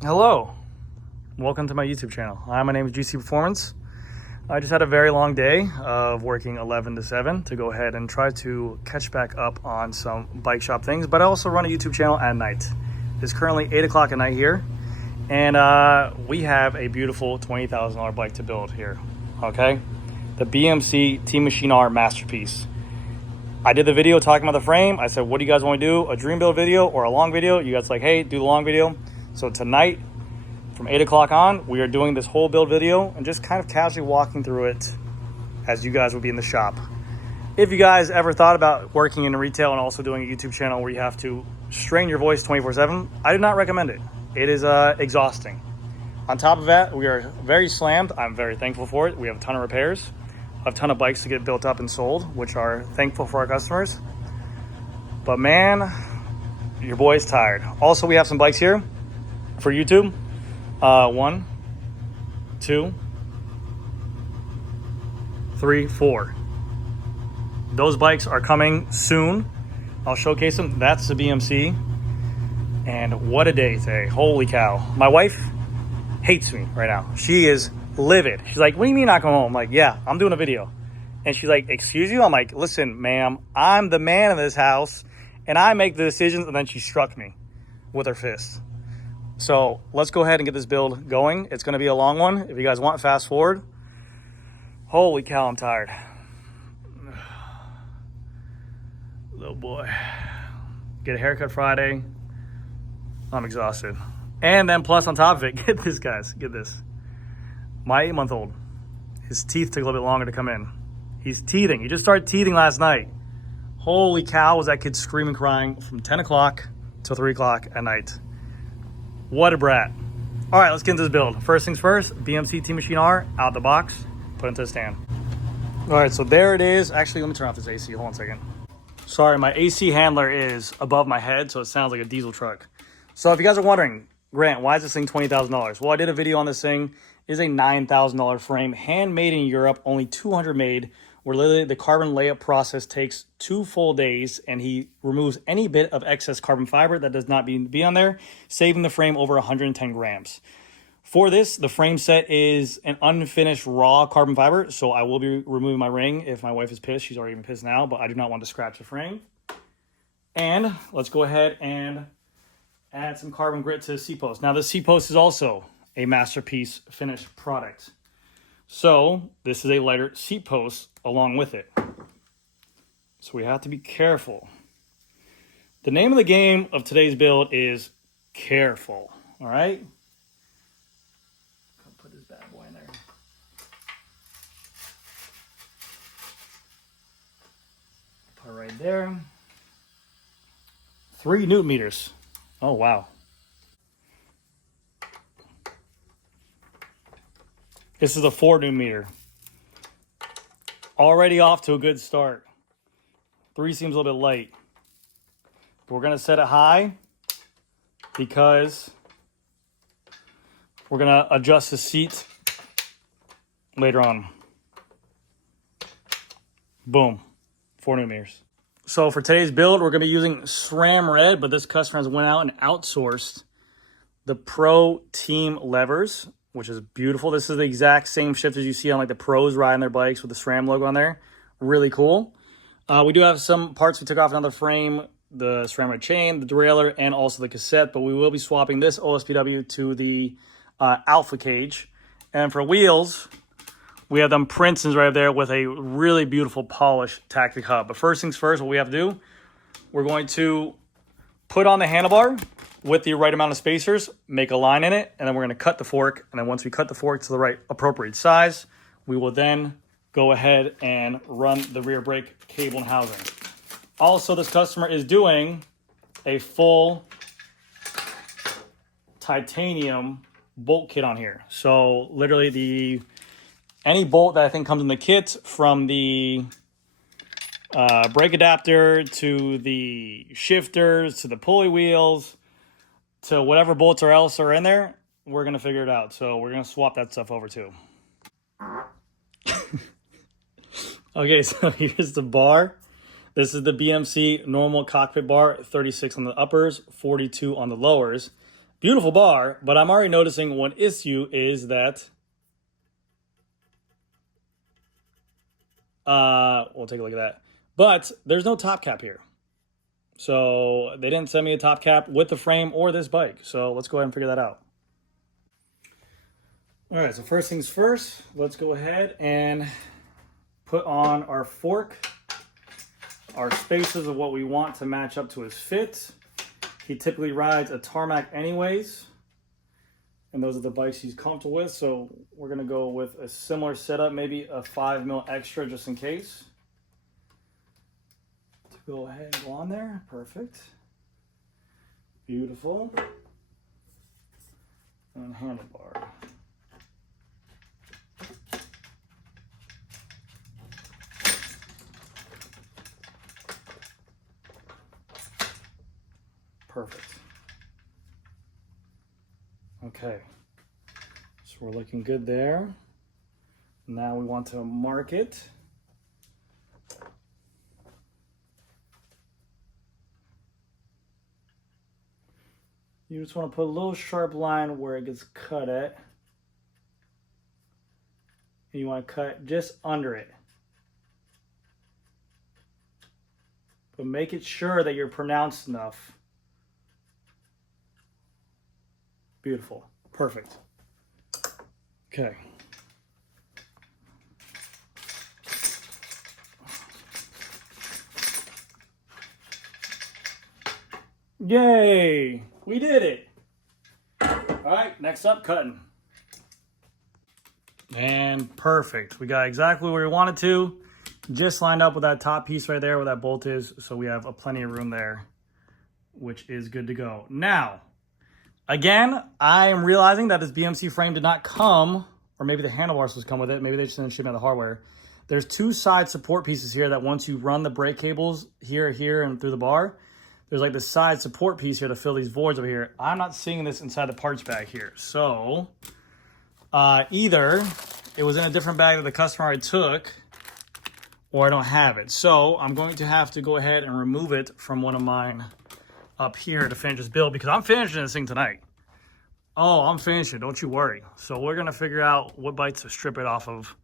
Hello, welcome to my YouTube channel. Hi, my name is GC Performance. I just had a very long day of working 11 to 7 to go ahead and try to catch back up on some bike shop things, but I also run a YouTube channel at night. It's currently 8 o'clock at night here, and we have a beautiful $20,000 bike to build here, okay? The BMC TeamMachine R MasterPiece. I did the video talking about the frame. I said, what do you guys want to do? A dream build video or a long video? You guys like, hey, do the long video. So tonight, from 8 o'clock on, we are doing this whole build video and just kind of casually walking through it as you guys will be in the shop. If you guys ever thought about working in retail and also doing a YouTube channel where you have to strain your voice 24/7, I do not recommend it. It is exhausting. On top of that, we are very slammed. I'm very thankful for it. We have a ton of repairs, a ton of bikes to get built up and sold, which are thankful for our customers. But man, your boy is tired. Also, we have some bikes here for YouTube. 1, 2, 3, 4. Those bikes are coming soon. I'll showcase them. That's the BMC. And what a day today. Holy cow. My wife hates me right now. She is livid. She's like, what do you mean not going home? I'm like, yeah, I'm doing a video. And she's like, excuse you? I'm like, listen, ma'am, I'm the man in this house and I make the decisions. And then she struck me with her fist. So let's go ahead and get this build going. It's going to be a long one. If you guys want, fast forward. Holy cow, I'm tired. Little boy. Get a haircut Friday. I'm exhausted. And then plus on top of it, get this, guys. Get this. My 8-month-old. His teeth took a little bit longer to come in. He's teething. He just started teething last night. Holy cow, was that kid screaming, crying from 10 o'clock till 3 o'clock at night. What a brat. All right, let's get into this build. First things first, BMC TeamMachine R out the box, put into the stand. All right, so there it is. Actually, let me turn off this AC. Hold on a second. Sorry, my AC handler is above my head, so it sounds like a diesel truck. So if you guys are wondering, Grant, why is this thing $20,000? Well, I did a video on this thing. It is a $9,000 frame, handmade in Europe, only 200 made, where literally the carbon layup process takes 2 full days, and he removes any bit of excess carbon fiber that does not be on there, saving the frame over 110 grams. For this, the frame set is an unfinished raw carbon fiber, so I will be removing my ring. If my wife is pissed, she's already been pissed now, but I do not want to scratch the frame. And let's go ahead and add some carbon grit to the seat post. Now, the seat post is also a MasterPiece finished product. So this is a lighter seat post along with it. So we have to be careful. The name of the game of today's build is careful. All right. Put this bad boy in there. Put it right there. 3 Newton meters. Oh, wow. This is a 4 Newton meter. Already off to a good start. 3 seems a little bit light. But we're going to set it high because we're going to adjust the seat later on. Boom. 4 Newton meters. So for today's build, we're going to be using SRAM Red, but this customer has went out and outsourced the Pro Team levers, which is beautiful. This is the exact same shifters you see on like the pros riding their bikes with the SRAM logo on there. Really cool. We do have some parts we took off another frame, the SRAM Red chain, the derailleur, and also the cassette, but we will be swapping this OSPW to the Alpha cage. And for wheels, we have them Princeton's right there with a really beautiful polished Tactic hub. But first things first, what we have to do, we're going to put on the handlebar with the right amount of spacers, make a line in it, and then we're going to cut the fork. And then once we cut the fork to the right appropriate size, we will then go ahead and run the rear brake cable and housing. Also, this customer is doing a full titanium bolt kit on here. So literally any bolt that I think comes in the kit, from the brake adapter to the shifters to the pulley wheels to whatever bolts or else are in there, we're going to figure it out. So we're going to swap that stuff over too. Okay, so here's the bar. This is the BMC normal cockpit bar, 36 on the uppers, 42 on the lowers. Beautiful bar, but I'm already noticing one issue is that we'll take a look at that. But there's no top cap here. So they didn't send me a top cap with the frame or this bike. So let's go ahead and figure that out. All right, so first things first, let's go ahead and put on our fork, our spaces of what we want to match up to his fit. He typically rides a tarmac anyways, and those are the bikes he's comfortable with. So we're gonna go with a similar setup, maybe a 5mm extra just in case. To go ahead and go on there, perfect. Beautiful. And handlebar. Perfect. Okay, so we're looking good there. Now we want to mark it. You just want to put a little sharp line where it gets cut at. And you want to cut just under it. But make it sure that you're pronounced enough. Beautiful. Perfect. Okay. Yay! We did it! Alright, next up, cutting. And perfect. We got exactly where we wanted to. Just lined up with that top piece right there where that bolt is. So we have plenty of room there, which is good to go. Now, again, I am realizing that this BMC frame did not come, or maybe the handlebars was come with it. Maybe they just didn't ship me the hardware. There's two side support pieces here that once you run the brake cables here, and through the bar, there's like the side support piece here to fill these voids over here. I'm not seeing this inside the parts bag here. So either it was in a different bag that the customer already took, or I don't have it. So I'm going to have to go ahead and remove it from one of mine up here to finish this build, because I'm finishing this thing tonight. Oh, I'm finishing, don't you worry. So we're gonna figure out what bikes to strip it off of.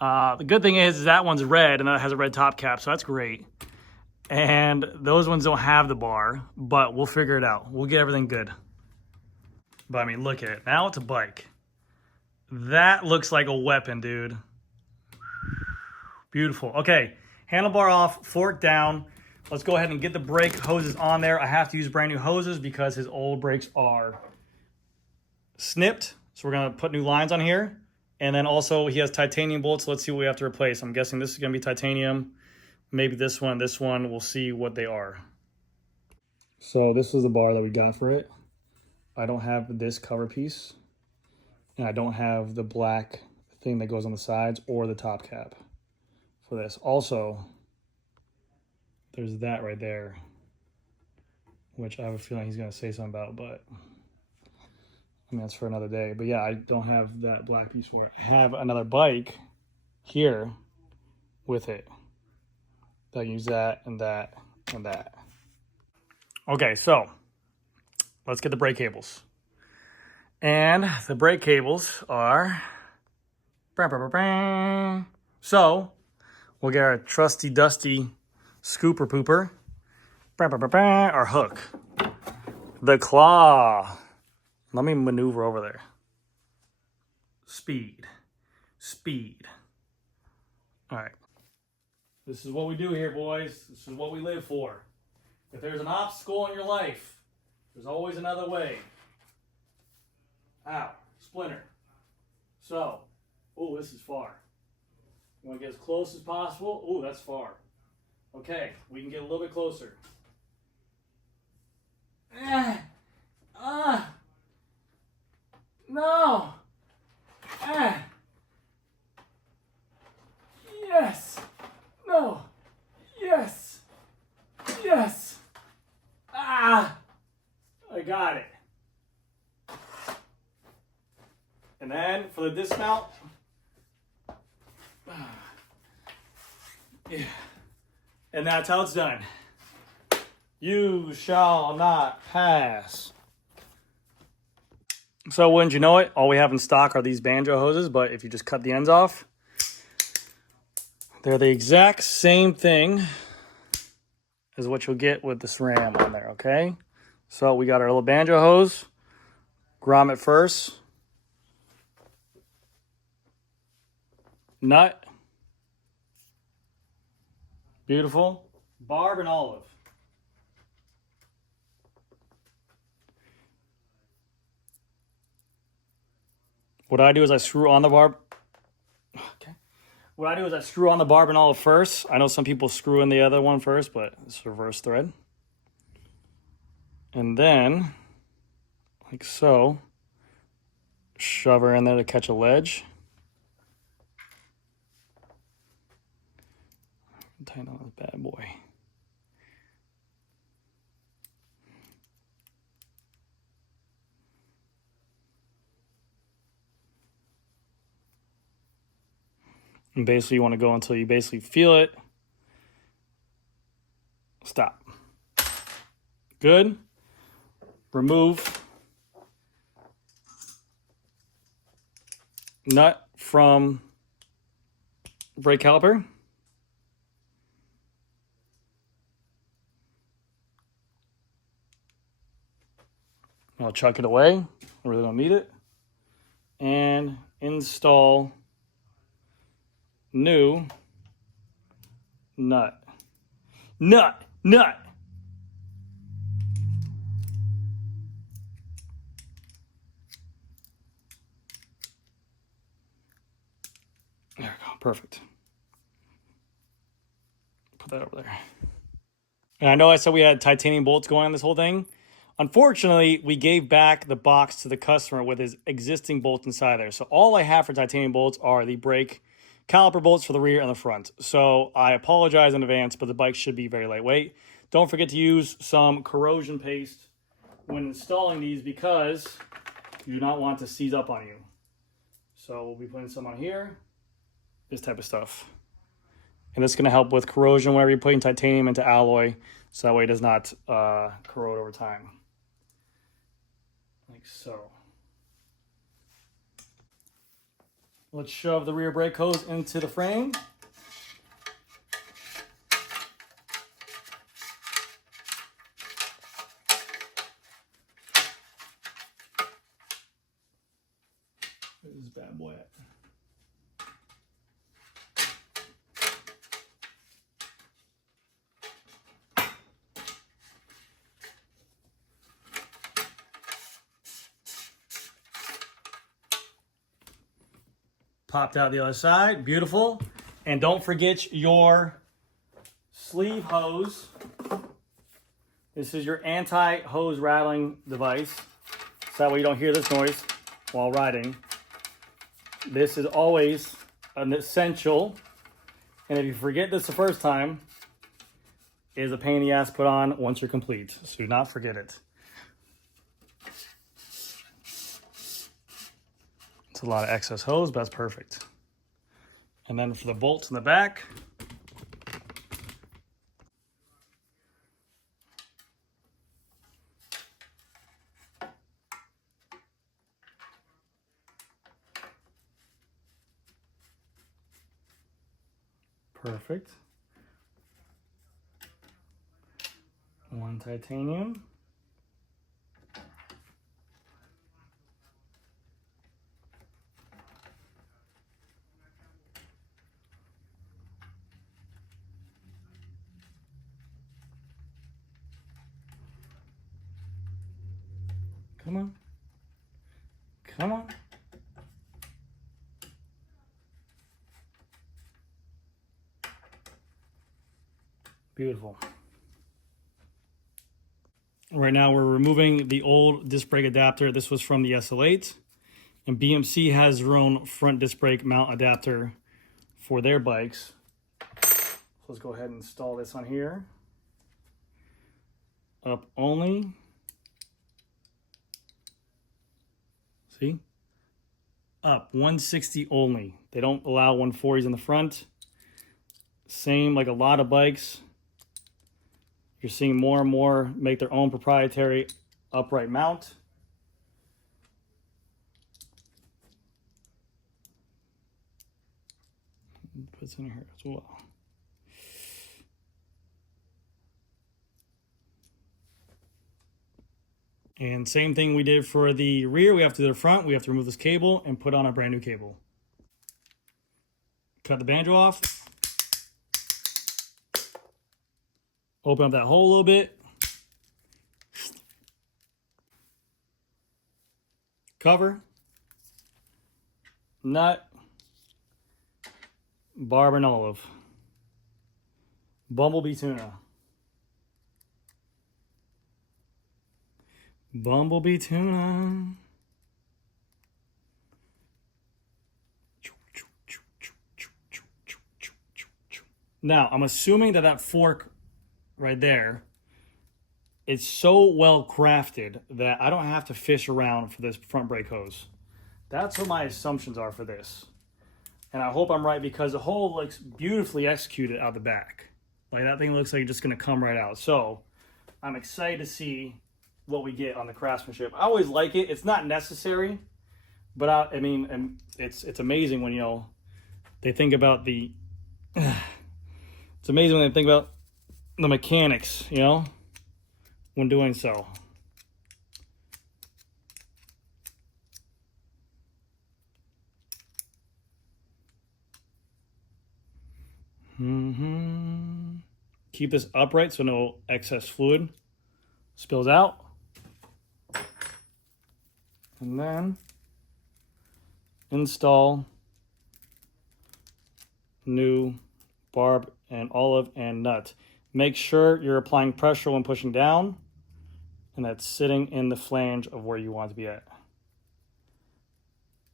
The good thing is that one's red and that has a red top cap, so that's great. And those ones don't have the bar, but we'll figure it out. We'll get everything good. But I mean, look at it. Now it's a bike. That looks like a weapon, dude. Beautiful. Okay, handlebar off, fork down. Let's go ahead and get the brake hoses on there. I have to use brand new hoses because his old brakes are snipped. So we're gonna put new lines on here. And then also he has titanium bolts. So let's see what we have to replace. I'm guessing this is gonna be titanium. Maybe this one, we'll see what they are. So this was the bar that we got for it. I don't have this cover piece. And I don't have the black thing that goes on the sides or the top cap for this. Also, there's that right there, which I have a feeling he's gonna say something about, but I mean, that's for another day. But yeah, I don't have that black piece for it. I have another bike here with it. I can use that and that and that. Okay, so let's get the brake cables. And the brake cables are, so we'll get our trusty dusty scooper pooper, our hook, the claw. Let me maneuver over there. Speed, speed. All right. This is what we do here, boys. This is what we live for. If there's an obstacle in your life, there's always another way. Ow, splinter. So, oh, this is far. You want to get as close as possible? Oh, that's far. Okay, we can get a little bit closer. No. Yes. No. Yes. Yes. I got it. And then for the dismount, yeah. And that's how it's done. You shall not pass. So wouldn't you know it, all we have in stock are these banjo hoses, but if you just cut the ends off, they're the exact same thing as what you'll get with the SRAM on there, okay? So we got our little banjo hose, grommet first, nut, beautiful, barb and olive. What I do is I screw on the barb. Okay. What I do is I screw on the barb and olive first. I know some people screw in the other one first, but it's reverse thread. And then, like so, shove her in there to catch a ledge. Tighten on this bad boy. And basically you want to go until you basically feel it. Stop. Good. Remove nut from brake caliper. I'll chuck it away. I really don't need it. And install new nut. Nut! Nut! There we go. Perfect. Put that over there. And I know I said we had titanium bolts going on this whole thing. Unfortunately, we gave back the box to the customer with his existing bolts inside there. So all I have for titanium bolts are the brake caliper bolts for the rear and the front. So I apologize in advance, but the bike should be very lightweight. Don't forget to use some corrosion paste when installing these because you do not want to seize up on you. So we'll be putting some on here, this type of stuff. And it's going to help with corrosion whenever you're putting titanium into alloy, so that way it does not corrode over time. Like so. Let's shove the rear brake hose into the frame. Where's this bad boy at? Popped out the other side, beautiful. And don't forget your sleeve hose. This is your anti-hose rattling device. So that way you don't hear this noise while riding. This is always an essential. And if you forget this the first time, it is a pain in the ass to put on once you're complete. So do not forget it. It's a lot of excess hose, but that's perfect. And then for the bolts in the back, perfect. One titanium. Come on. Come on. Beautiful. Right now we're removing the old disc brake adapter. This was from the SL8. And BMC has their own front disc brake mount adapter for their bikes. So let's go ahead and install this on here. Up only. See? Up, 160 only. They don't allow 140s in the front. Same like a lot of bikes. You're seeing more and more make their own proprietary upright mount. fits in here as well. And same thing we did for the rear, we have to do the front, we have to remove this cable and put on a brand new cable. Cut the banjo off. Open up that hole a little bit. Cover. Nut. Barb and olive. Bumblebee tuna. Bumblebee tuna. Now, I'm assuming that that fork right there, it's so well crafted that I don't have to fish around for this front brake hose. That's what my assumptions are for this. And I hope I'm right because the hole looks beautifully executed out the back. Like that thing looks like it's just gonna come right out. So I'm excited to see what we get on the craftsmanship. I always like it. It's not necessary, but I mean, and it's amazing when, you know, they think about the, it's amazing when they think about the mechanics, you know, when doing so. Keep this upright so no excess fluid spills out. And then install new barb and olive and nut. Make sure you're applying pressure when pushing down and that's sitting in the flange of where you want it to be at.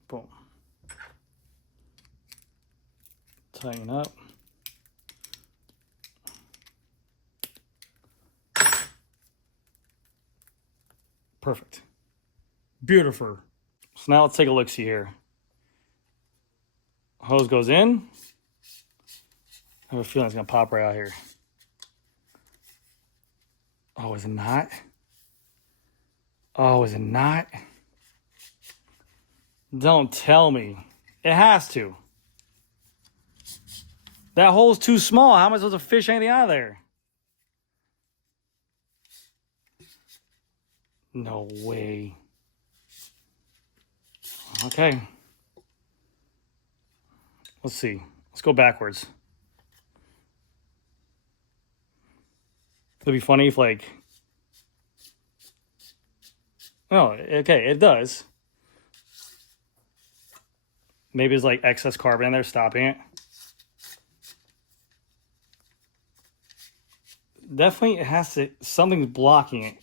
Boom. Tighten up. Perfect. Beautiful. So now let's take a look-see here. Hose goes in. I have a feeling it's going to pop right out here. Oh, is it not? Oh, is it not? Don't tell me. It has to. That hole's too small. How am I supposed to fish anything out of there? No way. Okay. Let's see. Let's go backwards. It'd be funny if, like... Oh, okay, it does. Maybe there's, like, excess carbon in there stopping it. Definitely it has to... Something's blocking it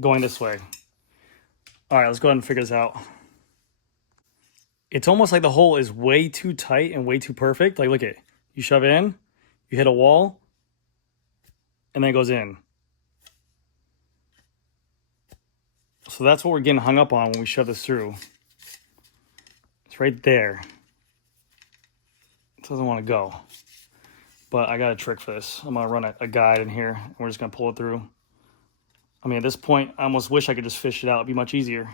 going this way. All right, let's go ahead and figure this out. It's almost like the hole is way too tight and way too perfect. Like, look at it. You shove it in, you hit a wall, and then it goes in. So that's what we're getting hung up on when we shove this through. It's right there. It doesn't want to go. But I got a trick for this. I'm going to run a guide in here, and we're just going to pull it through. I mean, at this point, I almost wish I could just fish it out. It'd be much easier.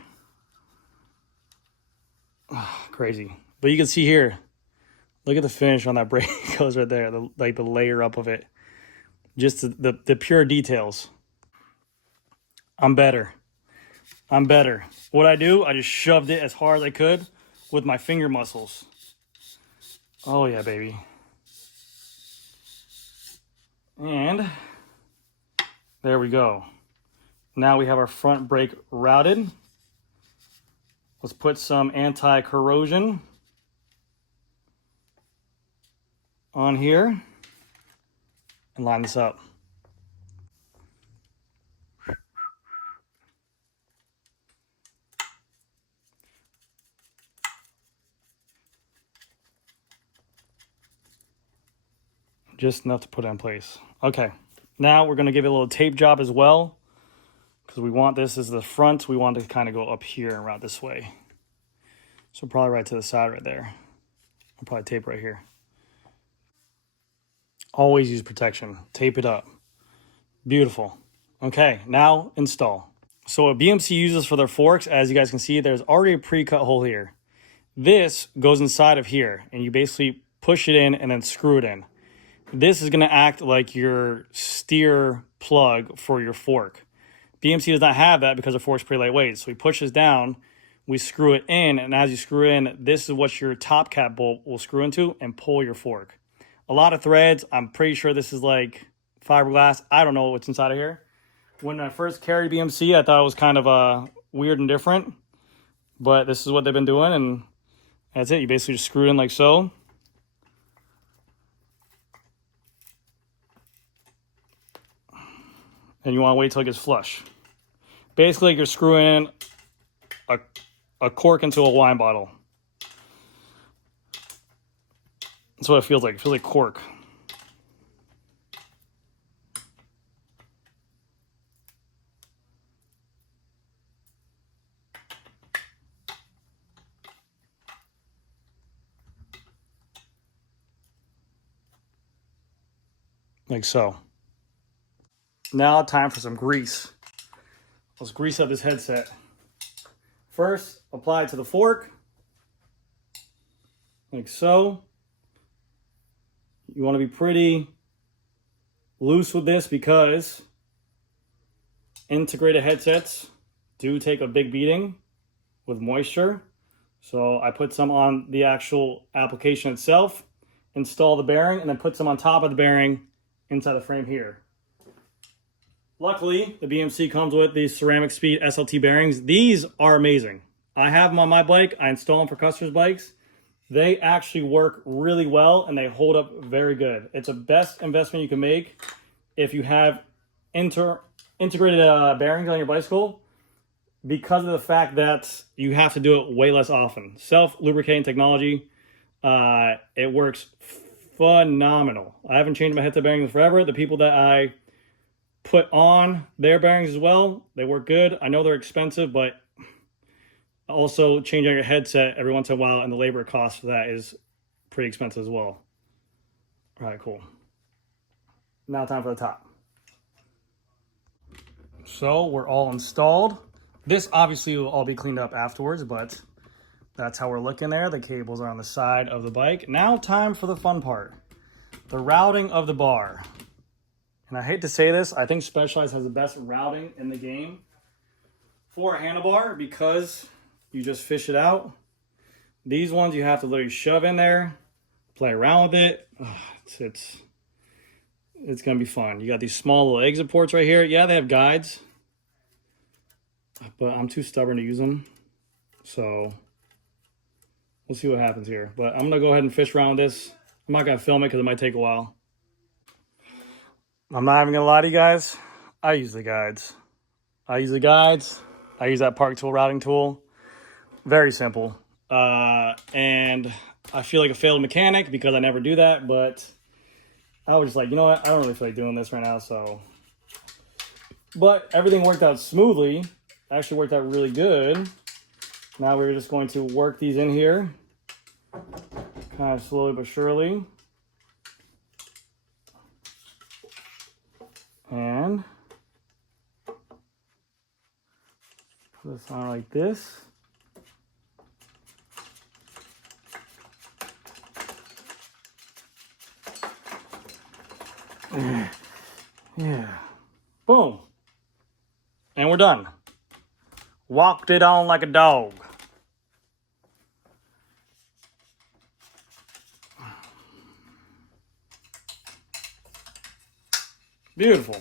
Crazy. But you can see here, look at the finish on that brake. It goes right there, like the layer up of it. Just the pure details. I'm better. I'm better. What I do, I just shoved it as hard as I could with my finger muscles. Oh yeah, baby. And there we go. Now we have our front brake routed. Let's put some anti-corrosion on here and line this up. Just enough to put it in place. Okay, now we're gonna give it a little tape job as well because we want this as the front. We want it to kind of go up here and route this way. So probably right to the side right there. I'll probably tape right here. Always use protection. Tape it up. Beautiful. Okay, now install. So what BMC uses for their forks, as you guys can see, there's already a pre-cut hole here. This goes inside of here, and you basically push it in, and then screw it in. This is going to act like your steer plug for your fork. BMC does not have that because the fork's pretty lightweight. So we push this down, we screw it in, and as you screw in, this is what your top cap bolt will screw into and pull your fork. A lot of threads. I'm pretty sure this is like fiberglass. I don't know what's inside of here. When I first carried BMC, I thought it was kind of weird and different. But this is what they've been doing, and that's it. You basically just screw it in like so. And you want to wait till it gets flush. Basically, you're screwing in a cork into a wine bottle. That's what it feels like. It feels like cork. Like so. Now time for some grease. Let's grease up this headset. First, apply it to the fork. Like so. You want to be pretty loose with this because integrated headsets do take a big beating with moisture. So I put some on the actual application itself, install the bearing, and then put some on top of the bearing inside the frame here. Luckily, the BMC comes with these ceramic speed SLT bearings. These are amazing. I have them on my bike. I install them for customers' bikes. They actually work really well and they hold up very good. It's a best investment you can make if you have integrated bearings on your bicycle, because of the fact that you have to do it way less often. Self-lubricating technology, it works phenomenal. I haven't changed my headset bearings forever. The people that I put on their bearings as well, they work good. I know they're expensive, but also changing your headset every once in a while and the labor cost for that is pretty expensive as well. All right, cool. Now time for the top. So we're all installed. This obviously will all be cleaned up afterwards, but that's how we're looking there. The cables are on the side of the bike. Now time for the fun part, the routing of the bar. And I hate to say this, I think Specialized has the best routing in the game for a handlebar because you just fish it out. These ones you have to literally shove in there, play around with it. It's gonna be fun. You got these small little exit ports right here. Yeah, they have guides, but I'm too stubborn to use them. So we'll see what happens here. But I'm gonna go ahead and fish around with this. I'm not gonna film it because it might take a while. I'm not even gonna lie to you guys. I use the guides. I use that Park Tool routing tool. Very simple. And I feel like a failed mechanic because I never do that, but I was just like, you know what? I don't really feel like doing this right now, so. But everything worked out smoothly. Actually worked out really good. Now we're just going to work these in here. Kind of slowly but surely. And put this on like this. Yeah. Boom. And we're done. Walked it on like a dog. Beautiful.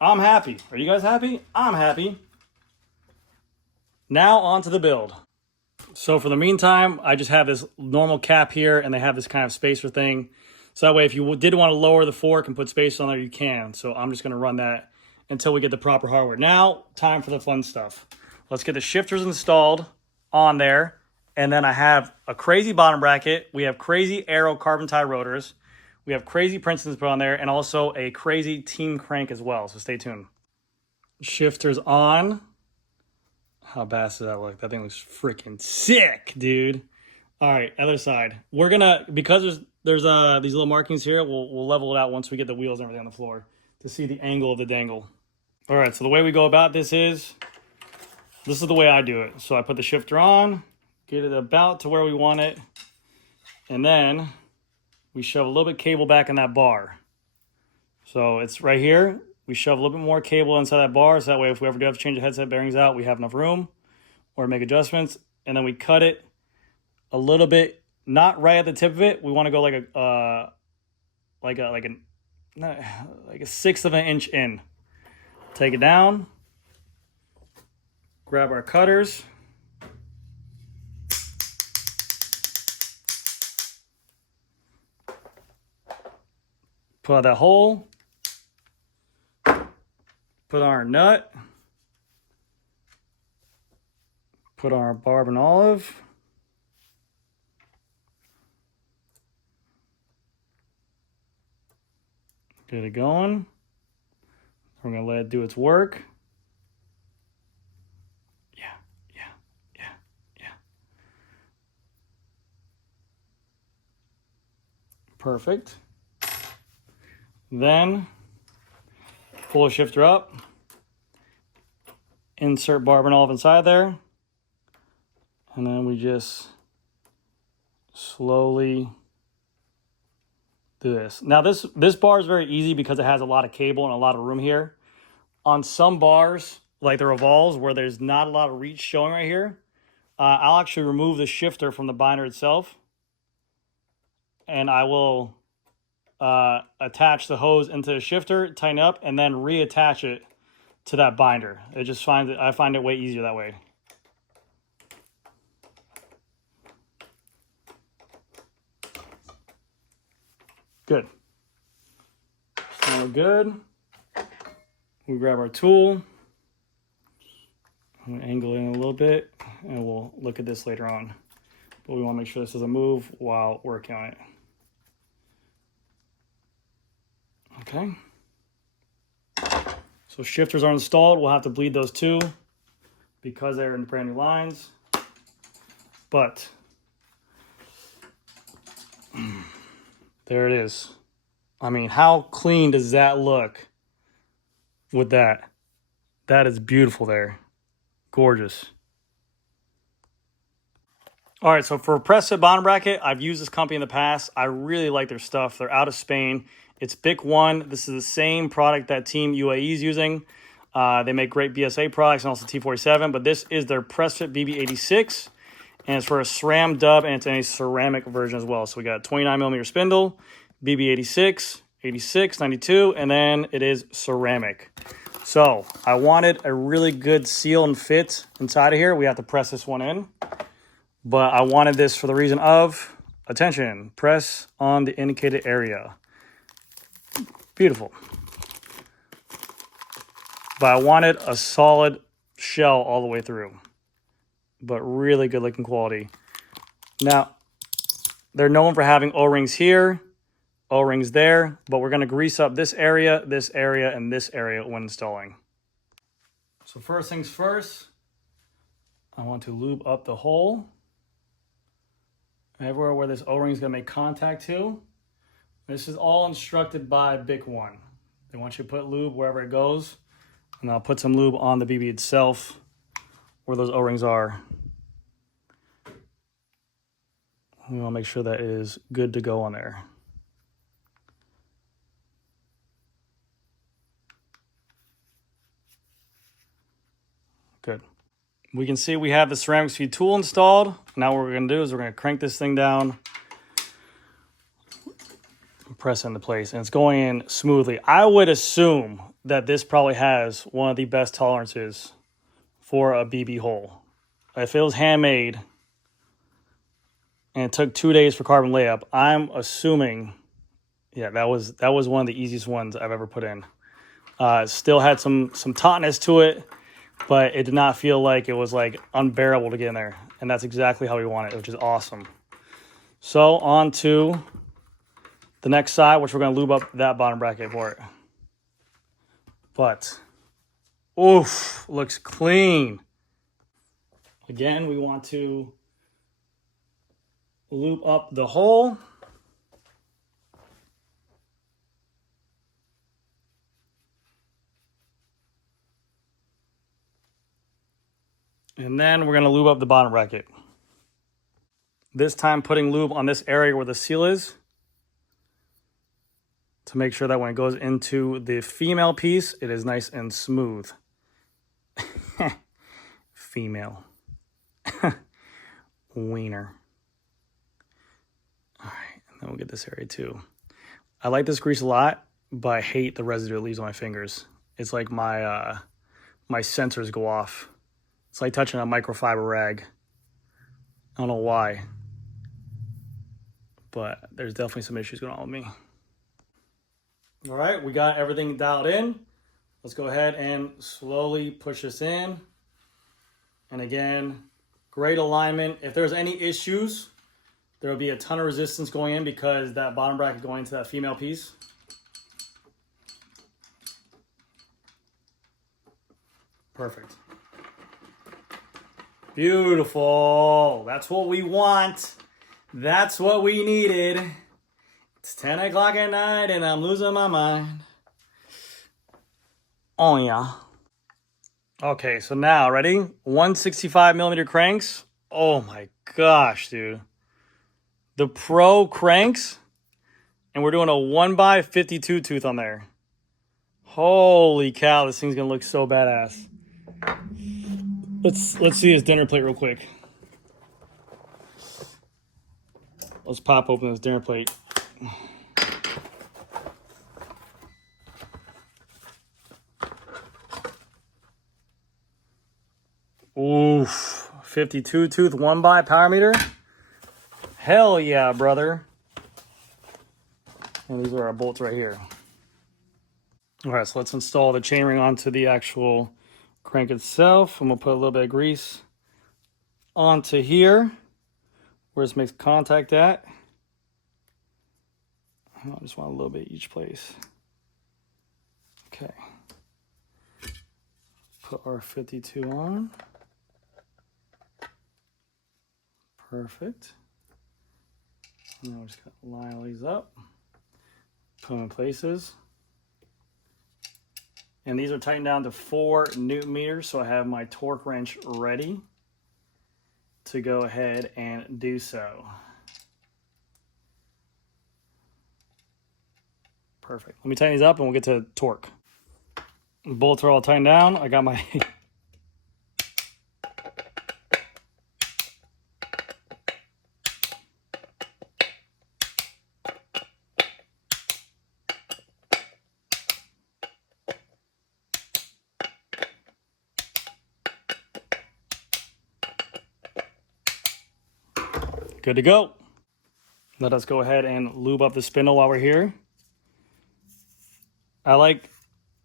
I'm happy. Are you guys happy? I'm happy. Now on to the build. So for the meantime, I just have this normal cap here and they have this kind of spacer thing. So that way, if you did want to lower the fork and put space on there, you can. So I'm just going to run that until we get the proper hardware. Now, time for the fun stuff. Let's get the shifters installed on there. And then I have a crazy bottom bracket. We have crazy Aero carbon tie rotors. We have crazy Princeton's put on there and also a crazy team crank as well. So stay tuned. Shifters on. How badass does that look? That thing looks freaking sick, dude. All right, other side. We're gonna, because there's these little markings here, we'll level it out once we get the wheels and everything on the floor to see the angle of the dangle. All right, so the way we go about this is the way I do it. So I put the shifter on, get it about to where we want it, And then we shove a little bit of cable back in that bar. So it's right here. We shove a little bit more cable inside that bar, so that way if we ever do have to change the headset bearings out, we have enough room or make adjustments. And then we cut it a little bit, not right at the tip of it. We want to go like a sixth of an inch in. Take it down. Grab our cutters. Pull out that hole. Put on our nut. Put on our barb and olive. Get it going. We're going to let it do its work. Yeah. Perfect. Then pull a shifter up. Insert barb and olive inside there. And then we just slowly do this. Now this bar is very easy because it has a lot of cable and a lot of room here. On some bars, like the revolves, where there's not a lot of reach showing right here, I'll actually remove the shifter from the binder itself. And I will attach the hose into the shifter, tighten up, and then reattach it to that binder. I find it way easier that way. Good. So good. We grab our tool. I'm gonna angle it in a little bit, and we'll look at this later on. But we want to make sure this doesn't move while working on it. Okay. So shifters are installed. We'll have to bleed those too because they're in brand new lines. But there it is. I mean, how clean does that look with that? That is beautiful there. Gorgeous. All right, so for a press fit bottom bracket, I've used this company in the past. I really like their stuff. They're out of Spain. It's BIK1. This is the same product that Team UAE is using. They make great BSA products and also T47, but this is their press fit BB86, and it's for a SRAM dub, and it's in a ceramic version as well. So we got 29mm spindle, BB86, 86, 92, and then it is ceramic. So I wanted a really good seal and fit inside of here. We have to press this one in. But I wanted this for the reason of, attention, press on the indicated area. Beautiful. But I wanted a solid shell all the way through. But really good looking quality. Now, they're known for having O-rings here, O-rings there, but we're going to grease up this area, and this area when installing. So first things first, I want to lube up the hole. Everywhere where this O-ring is going to make contact to. This is all instructed by BIK1. They want you to put lube wherever it goes. And I'll put some lube on the BB itself where those O-rings are. We want to make sure that it is good to go on there. Good. We can see we have the ceramic speed tool installed. Now what we're going to do is we're going to crank this thing down, press it into place, and it's going in smoothly. I would assume that this probably has one of the best tolerances for a BB hole. If it was handmade and it took 2 days for carbon layup, I'm assuming, yeah, that was one of the easiest ones I've ever put in. It still had some tautness to it, but it did not feel like it was like unbearable to get in there. And that's exactly how we want it, which is awesome. So on to the next side, which we're going to lube up that bottom bracket for it. But, oof, looks clean. Again, we want to lube up the hole. And then we're going to lube up the bottom bracket. This time putting lube on this area where the seal is to make sure that when it goes into the female piece, it is nice and smooth. Female. Wiener. All right, and then we'll get this area too. I like this grease a lot, but I hate the residue it leaves on my fingers. It's like my my sensors go off. It's like touching a microfiber rag. I don't know why, but there's definitely some issues going on with me. All right, we got everything dialed in. Let's go ahead and slowly push this in. And again, great alignment. If there's any issues, there will be a ton of resistance going in because that bottom bracket going into that female piece. Perfect. Beautiful. That's what we want. That's what we needed. It's 10 o'clock at night and I'm losing my mind. Oh yeah. Okay, so now, ready? 165 millimeter cranks. Oh my gosh, dude. The Pro cranks. And we're doing a 1x52 tooth on there. Holy cow, this thing's gonna look so badass. Let's see his dinner plate real quick. Let's pop open this dinner plate. Oof, 52 tooth 1x power meter. Hell yeah, brother. And these are our bolts right here. All right, so let's install the chainring onto the actual crank itself. I'm gonna put a little bit of grease onto here where this makes contact at. I just want a little bit each place. Okay. Put our 52 on. Perfect. Now we just got to line all these up, put them in places. And these are tightened down to 4 Newton meters, so I have my torque wrench ready to go ahead and do so. Perfect. Let me tighten these up and we'll get to torque. Bolts are all tightened down. I got my good to go. Let us go ahead and lube up the spindle while we're here. I like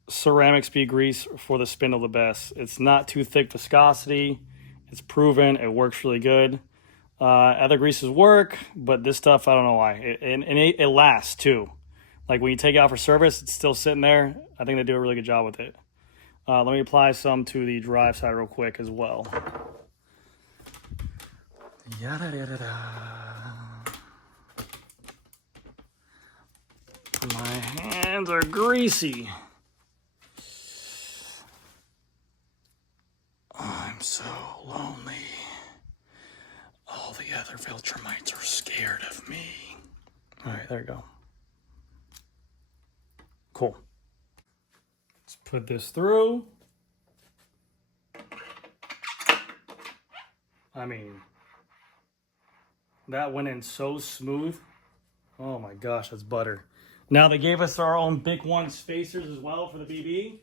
ceramic speed grease for the spindle the best. It's not too thick viscosity. It's proven. It works really good. Other greases work, but this stuff, I don't know why. It lasts too. Like when you take it out for service, it's still sitting there. I think they do a really good job with it. Let me apply some to the drive side real quick as well. Yada-da-da-da. My hands are greasy. I'm so lonely. All the other Viltrumites are scared of me. All right, there you go. Cool. Let's put this through. I mean, that went in so smooth. Oh my gosh, that's butter. Now they gave us our own Big One spacers as well for the BB.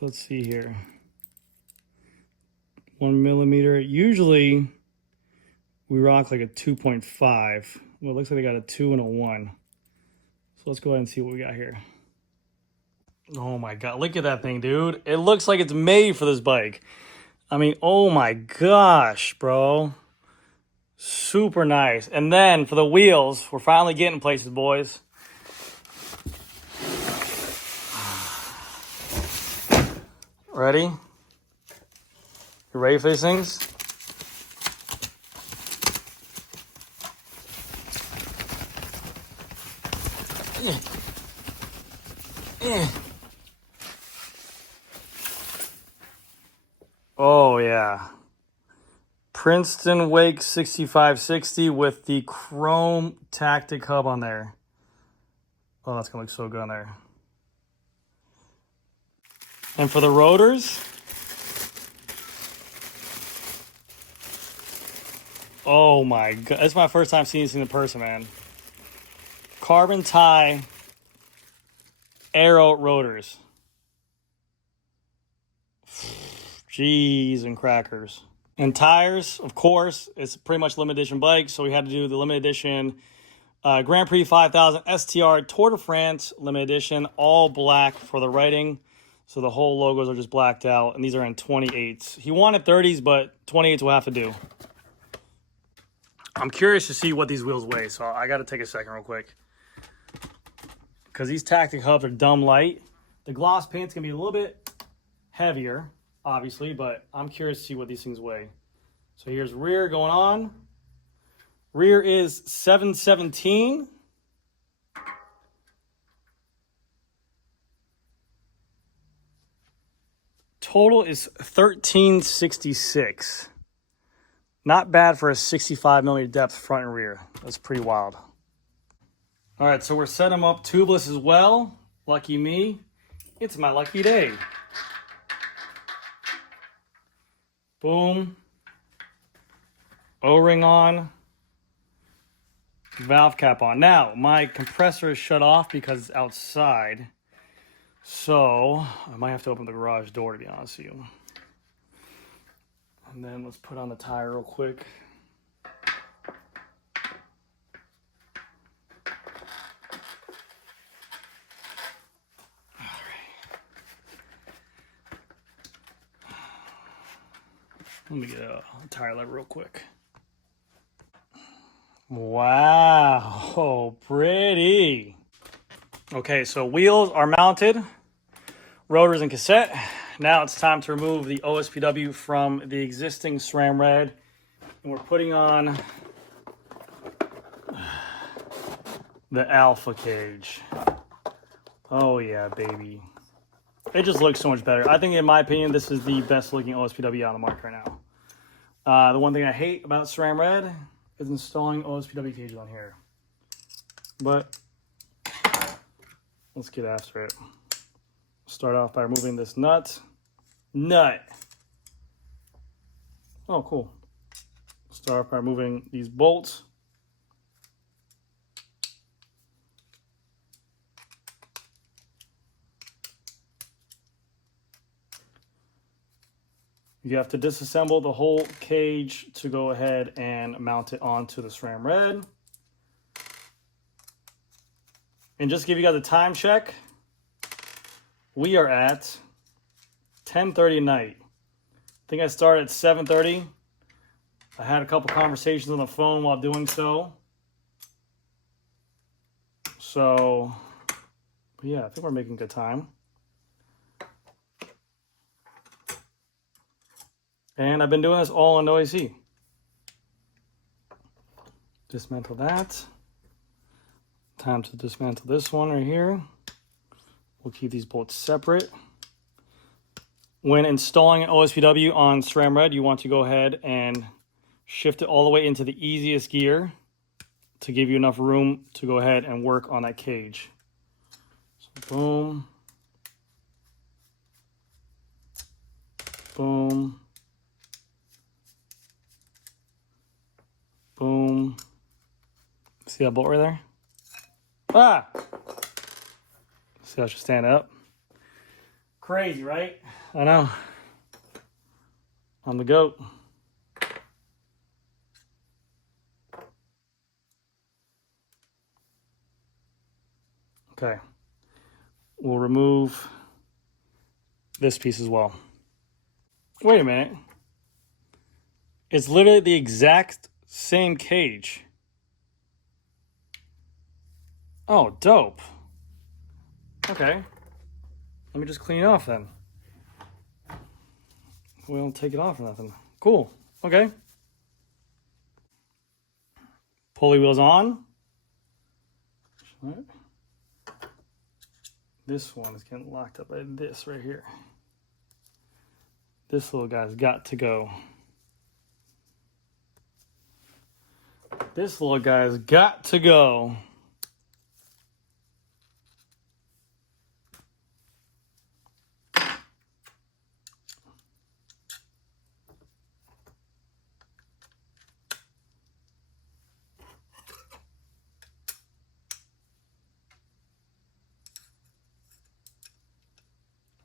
Let's see here. 1 millimeter. Usually we rock like a 2.5. Well, it looks like they got a 2 and a 1. So let's go ahead and see what we got here. Oh my God, look at that thing, dude. It looks like it's made for this bike. I mean, oh my gosh, bro. Super nice. And then for the wheels, we're finally getting places, boys. Ready? You ready for these things? Oh, yeah. Princeton Wake 6560 with the chrome tactic hub on there. Oh, that's going to look so good on there. And for the rotors, oh my God. It's my first time seeing this in person, man. Carbon tie aero rotors. Jeez and crackers. And tires, of course, it's pretty much limited edition bike, so we had to do the limited edition Grand Prix 5000 STR Tour de France limited edition, all black for the writing. So the whole logos are just blacked out, and these are in 28s. He wanted 30s, but 28s will have to do. I'm curious to see what these wheels weigh, so I got to take a second real quick. Because these tactic hubs are dumb light. The gloss paint's going to be a little bit heavier, obviously, but I'm curious to see what these things weigh. So here's rear going on. Rear is 717. Total is 1366. Not bad for a 65 millimeter depth front and rear. That's pretty wild. All right, so we're setting them up tubeless as well. Lucky me. It's my lucky day. Boom. O-ring on. Valve cap on. Now, my compressor is shut off because it's outside. So, I might have to open the garage door, to be honest with you. And then let's put on the tire real quick. All right. Let me get a tire lever real quick. Wow, pretty. Okay, so wheels are mounted, rotors and cassette. Now it's time to remove the OSPW from the existing SRAM Red, and we're putting on the Alpha cage. Oh yeah, baby. It just looks so much better. I think, in my opinion, this is the best looking OSPW on the market right now. The one thing I hate about SRAM Red is installing OSPW cages on here. But let's get after it. Start off by removing this nut. Oh, cool. Start off by removing these bolts. You have to disassemble the whole cage to go ahead and mount it onto the SRAM Red. And just to give you guys a time check, we are at 10:30 at night. I think I started at 7:30. I had a couple conversations on the phone while doing so. So, yeah, I think we're making good time. And I've been doing this all on no AC. Dismantle that. Time to dismantle this one right here. We'll keep these bolts separate. When installing an OSPW on SRAM Red, you want to go ahead and shift it all the way into the easiest gear to give you enough room to go ahead and work on that cage. So boom. Boom. Boom. See that bolt right there? Ah! See how she's standing up? Crazy, right? I know. I'm the GOAT. Okay. We'll remove this piece as well. Wait a minute. It's literally the exact same cage. Oh, dope. Okay. Let me just clean it off then. We don't take it off or nothing. Cool. Okay. Pulley wheels on. This one is getting locked up by this right here. This little guy's got to go. This little guy's got to go.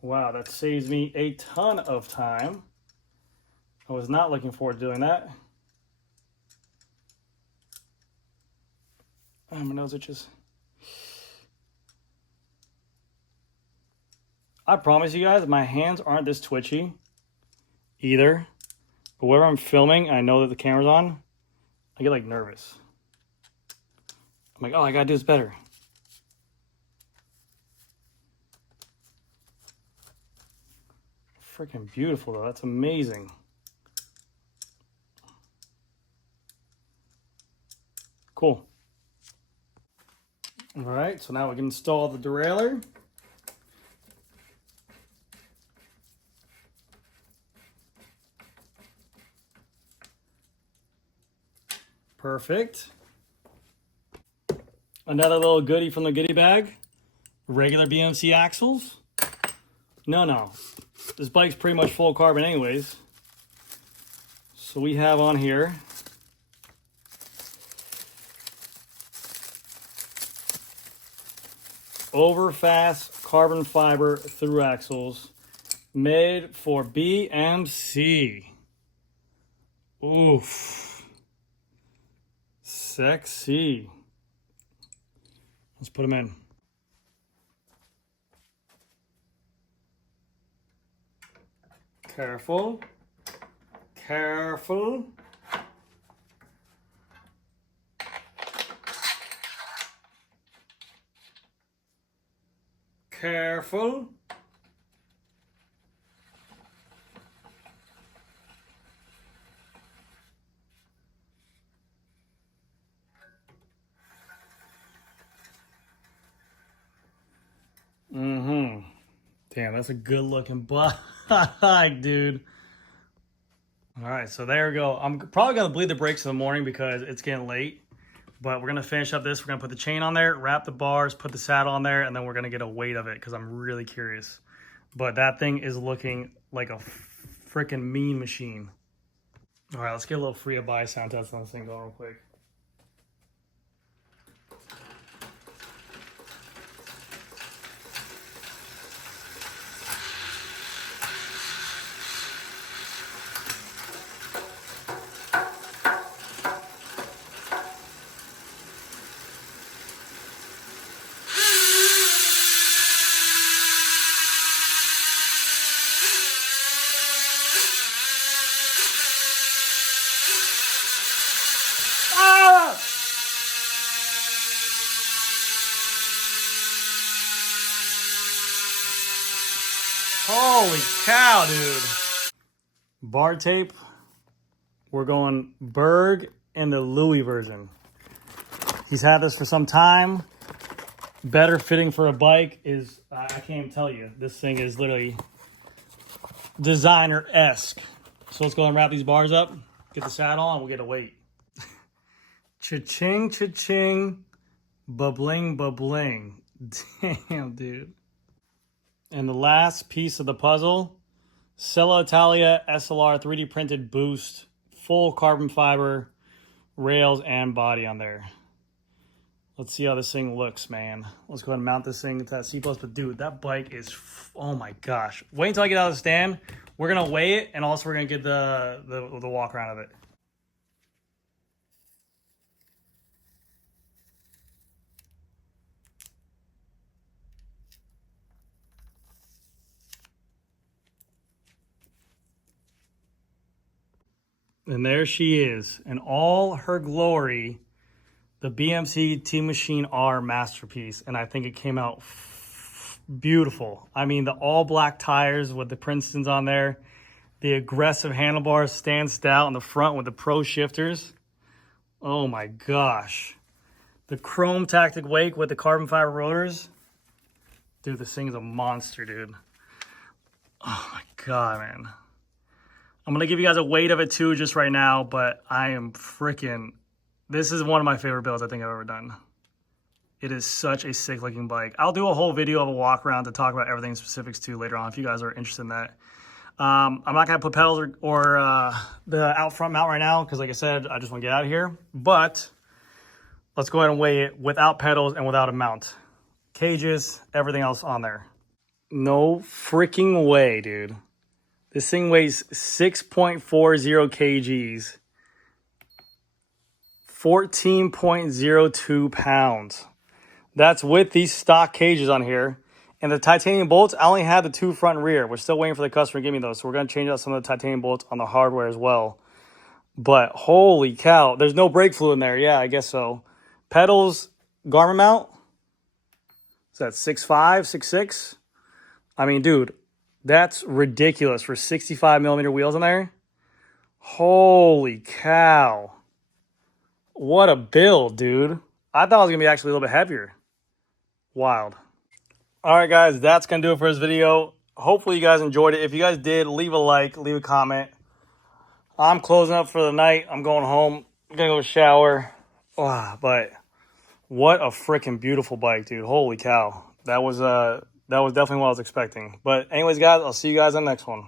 Wow, that saves me a ton of time. I was not looking forward to doing that. Oh, my nose itches. I promise you guys, my hands aren't this twitchy either. But whenever I'm filming, I know that the camera's on, I get like nervous. I'm like, oh, I gotta do this better. Freaking beautiful though, that's amazing. Cool. All right, so now we can install the derailleur. Perfect. Another little goodie from the goodie bag. Regular BMC axles. No. This bike's pretty much full carbon anyways. So we have on here Overfast carbon fiber through axles made for BMC. Oof. Sexy. Let's put them in. Careful. Careful. Careful. Damn, that's a good looking bike, dude. All right, so there we go. I'm probably gonna bleed the brakes in the morning because it's getting late. But we're gonna finish up this. We're gonna put the chain on there, wrap the bars, put the saddle on there, and then we're gonna get a weight of it because I'm really curious. But that thing is looking like a freaking mean machine. All right, let's get a little free of buy sound test on this thing going real quick. Holy cow, dude. Bar tape. We're going Berg and the Louis version. He's had this for some time. Better fitting for a bike is, I can't even tell you. This thing is literally designer-esque. So let's go and wrap these bars up, get the saddle on, we'll get a weight. Cha-ching, cha-ching, ba-bling, ba-bling. Damn, dude. And the last piece of the puzzle, Sella Italia SLR 3D printed boost, full carbon fiber, rails and body on there. Let's see how this thing looks, man. Let's go ahead and mount this thing to that C-post. But dude, that bike is, oh my gosh. Wait until I get out of the stand. We're gonna weigh it, and also we're gonna get the walk around of it. And there she is, in all her glory, the BMC TeamMachine R MasterPiece. And I think it came out beautiful. I mean, the all black tires with the Princetons on there, the aggressive handlebars stand stout on the front with the pro shifters. Oh my gosh. The chrome tactic wake with the carbon fiber rotors. Dude, this thing is a monster, dude. Oh my God, man. I'm going to give you guys a weight of it too just right now, but I am freaking, this is one of my favorite builds I think I've ever done. It is such a sick looking bike. I'll do a whole video of a walk around to talk about everything specifics too later on if you guys are interested in that. I'm not going to put pedals or the out front mount right now because like I said, I just want to get out of here. But let's go ahead and weigh it without pedals and without a mount. Cages, everything else on there. No freaking way, dude. This thing weighs 6.40 kgs. 14.02 pounds. That's with these stock cages on here. And the titanium bolts, I only had the 2 front and rear. We're still waiting for the customer to give me those. So we're going to change out some of the titanium bolts on the hardware as well. But holy cow, there's no brake fluid in there. Yeah, I guess so. Pedals, Garmin mount. Is that 6'5", 6'6"? I mean, dude, that's ridiculous for 65 millimeter wheels in there. Holy cow. What a build, dude. I thought it was going to be actually a little bit heavier. Wild. All right, guys, that's going to do it for this video. Hopefully you guys enjoyed it. If you guys did, leave a like, leave a comment. I'm closing up for the night. I'm going home. I'm going to go shower. But what a freaking beautiful bike, dude. Holy cow. That was definitely what I was expecting. But anyways, guys, I'll see you guys on the next one.